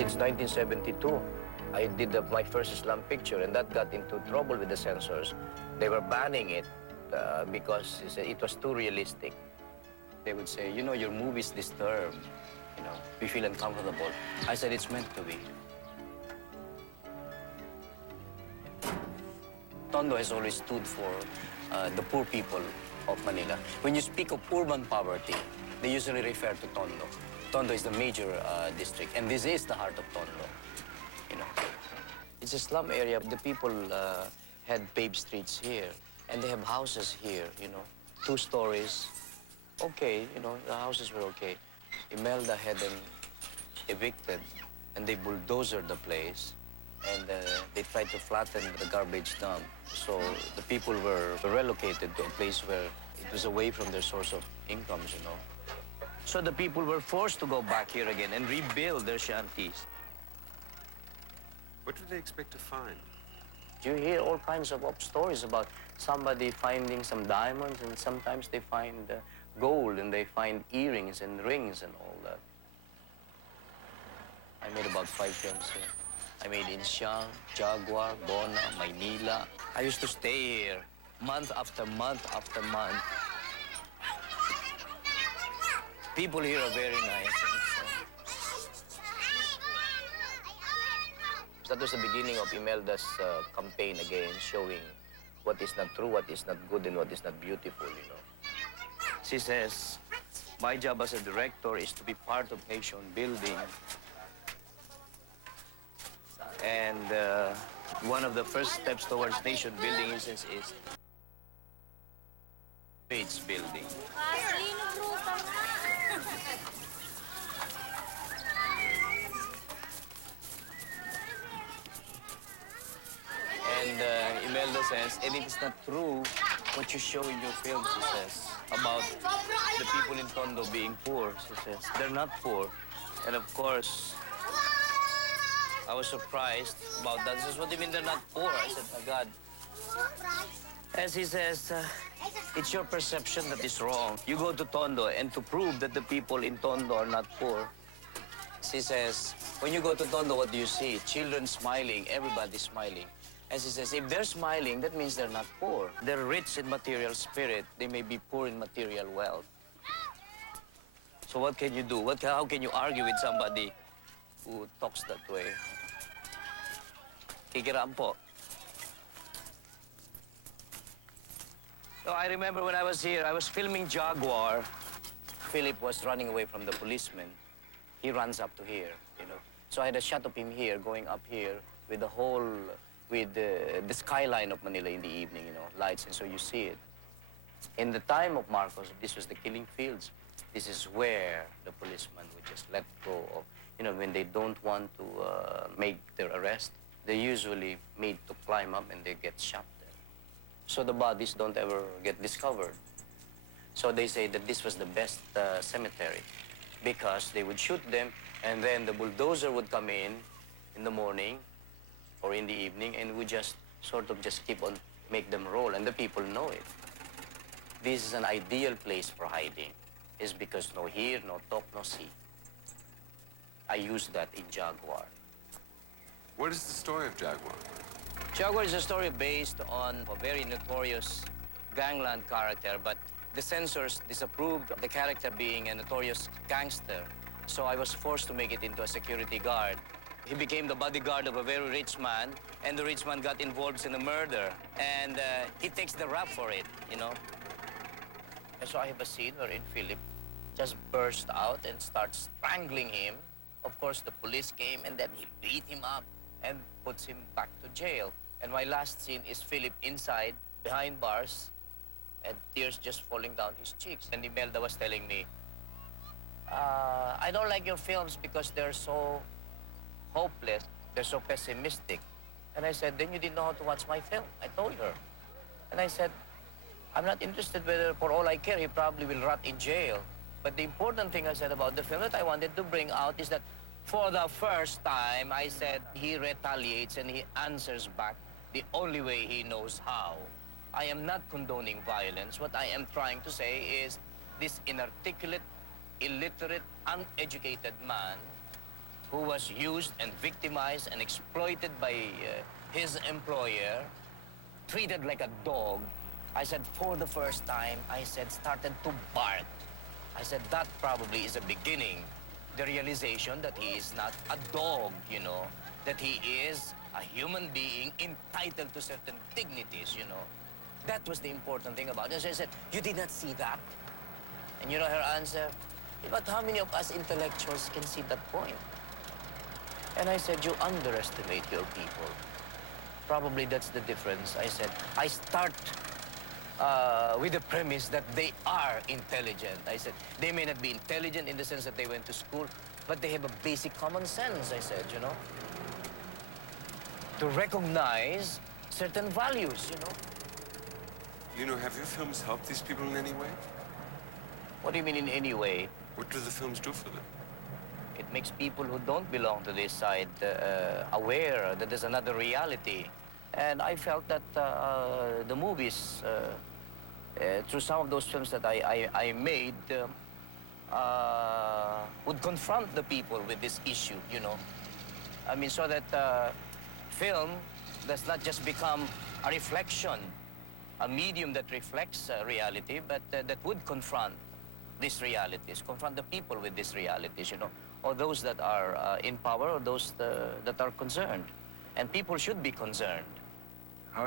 since 1972. I did my first Islam picture, and that got into trouble with the censors. They were banning it because it was too realistic. They would say, you know, your movie's disturbed. You know, we feel uncomfortable. I said, it's meant to be. Tondo has always stood for the poor people of Manila. When you speak of urban poverty, they usually refer to Tondo. Tondo is the major district, and this is the heart of Tondo. You know, it's a slum area. The people had paved streets here, and they have houses here. You know, 2 stories. Okay, you know, the houses were okay. Imelda had them evicted, and they bulldozered the place, and they tried to flatten the garbage dump. So the people were relocated to a place where it was away from their source of incomes, you know. So the people were forced to go back here again and rebuild their shanties. What do they expect to find? You hear all kinds of stories about somebody finding some diamonds, and sometimes they find gold, and they find earrings and rings and all that. I made about 5 films here. I made in Siang, Jaguar, Bona, Maynila. I used to stay here month after month after month. People here are very nice. That was the beginning of Imelda's campaign again, showing what is not true, what is not good, and what is not beautiful, you know. She says, my job as a director is to be part of nation building. And one of the first steps towards nation building is faith building. And Imelda says, and it is not true what you show in your films, she says, about the people in Tondo being poor, she says. They're not poor. And of course, I was surprised about that. She says, what do you mean they're not poor? I said, my God. And she says, it's your perception that is wrong. You go to Tondo, and to prove that the people in Tondo are not poor, she says, when you go to Tondo, what do you see? Children smiling, everybody smiling. And she says, if they're smiling, that means they're not poor. They're rich in material spirit. They may be poor in material wealth. So what can you do? How can you argue with somebody who talks that way? Kikiraan po. So I remember when I was here, I was filming Jaguar. Philip was running away from the policeman. He runs up to here, you know. So I had a shot of him here, going up here with the whole, with the skyline of Manila in the evening, you know, lights, and so you see it. In the time of Marcos, this was the killing fields. This is where the policeman would just let go of, you know, when they don't want to make their arrest, they're usually made to climb up and they get shot there. So the bodies don't ever get discovered. So they say that this was the best cemetery because they would shoot them, and then the bulldozer would come in the morning or in the evening, and would just sort of just keep on, make them roll, and the people know it. This is an ideal place for hiding. It's because no hear, no talk, no see. I use that in Jaguar. What is the story of Jaguar? Jaguar is a story based on a very notorious gangland character, but the censors disapproved of the character being a notorious gangster. So I was forced to make it into a security guard. He became the bodyguard of a very rich man, and the rich man got involved in a murder, and he takes the rap for it, you know. And so I have a scene wherein Philip just burst out and starts strangling him. Of course, the police came, and then he beat him up and puts him back to jail. And my last scene is Philip inside, behind bars, and tears just falling down his cheeks. And Imelda was telling me, I don't like your films because they're so hopeless, they're so pessimistic. And I said, then you didn't know how to watch my film. I told her. And I said, I'm not interested whether, for all I care, he probably will rot in jail. But the important thing I said about the film that I wanted to bring out is that for the first time, I said, he retaliates and he answers back the only way he knows how. I am not condoning violence. What I am trying to say is this inarticulate, illiterate, uneducated man who was used and victimized and exploited by his employer, treated like a dog, I said, for the first time, I said, started to bark. I said, that probably is a beginning. The realization that he is not a dog, you know, that he is a human being entitled to certain dignities, you know. That was the important thing about it. So I said, you did not see that? And you know her answer? But how many of us intellectuals can see that point? And I said, you underestimate your people. Probably that's the difference. I said, I start with the premise that they are intelligent. I said, they may not be intelligent in the sense that they went to school, but they have a basic common sense, I said, you know, to recognize certain values, you know. Lino, have your films helped these people in any way? What do you mean in any way? What do the films do for them? It makes people who don't belong to this side aware that there's another reality. And I felt that the movies, through some of those films that I made, would confront the people with this issue, you know. I mean, so that film does not just become a reflection, a medium that reflects reality, but that would confront these realities, confront the people with these realities, you know, or those that are in power or those that are concerned. And people should be concerned.